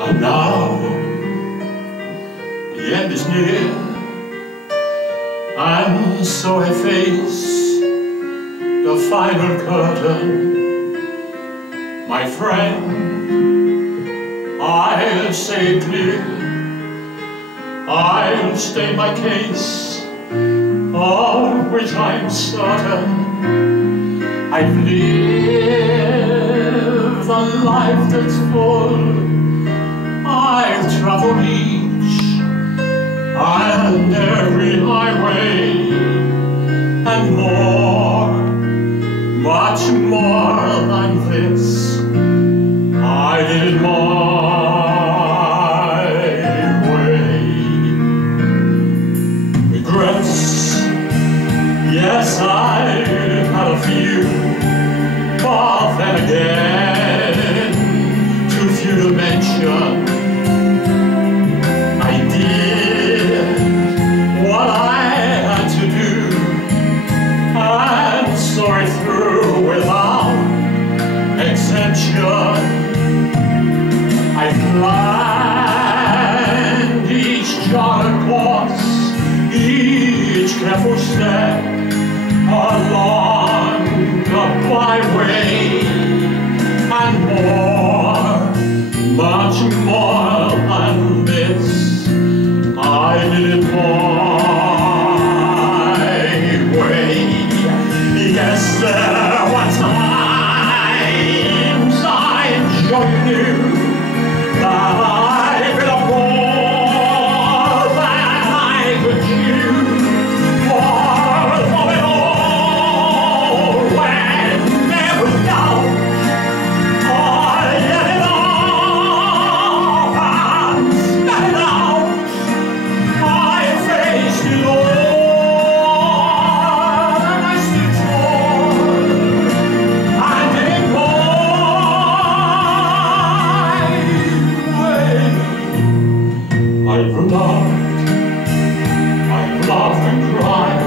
And now the end is near, and so I face the final curtain. My friend, I'll say it clear, I'll state my case, of which I'm certain. I've lived a life that's full, I've traveled each and every highway, and more, much more than this, I did it my way. Regrets, yes, I've had a few, but then again, too few to mention. I did what I had to do, and saw it through without exemption. I planned each charted course, each careful step along the byway, and more, much more than this, I did it my way. Yes, there were times I knew that I could have more than I could chew. For it all, when there was doubt, I let it all and spat it out. I faced it all, and I stood tall and did it I've loved and cried,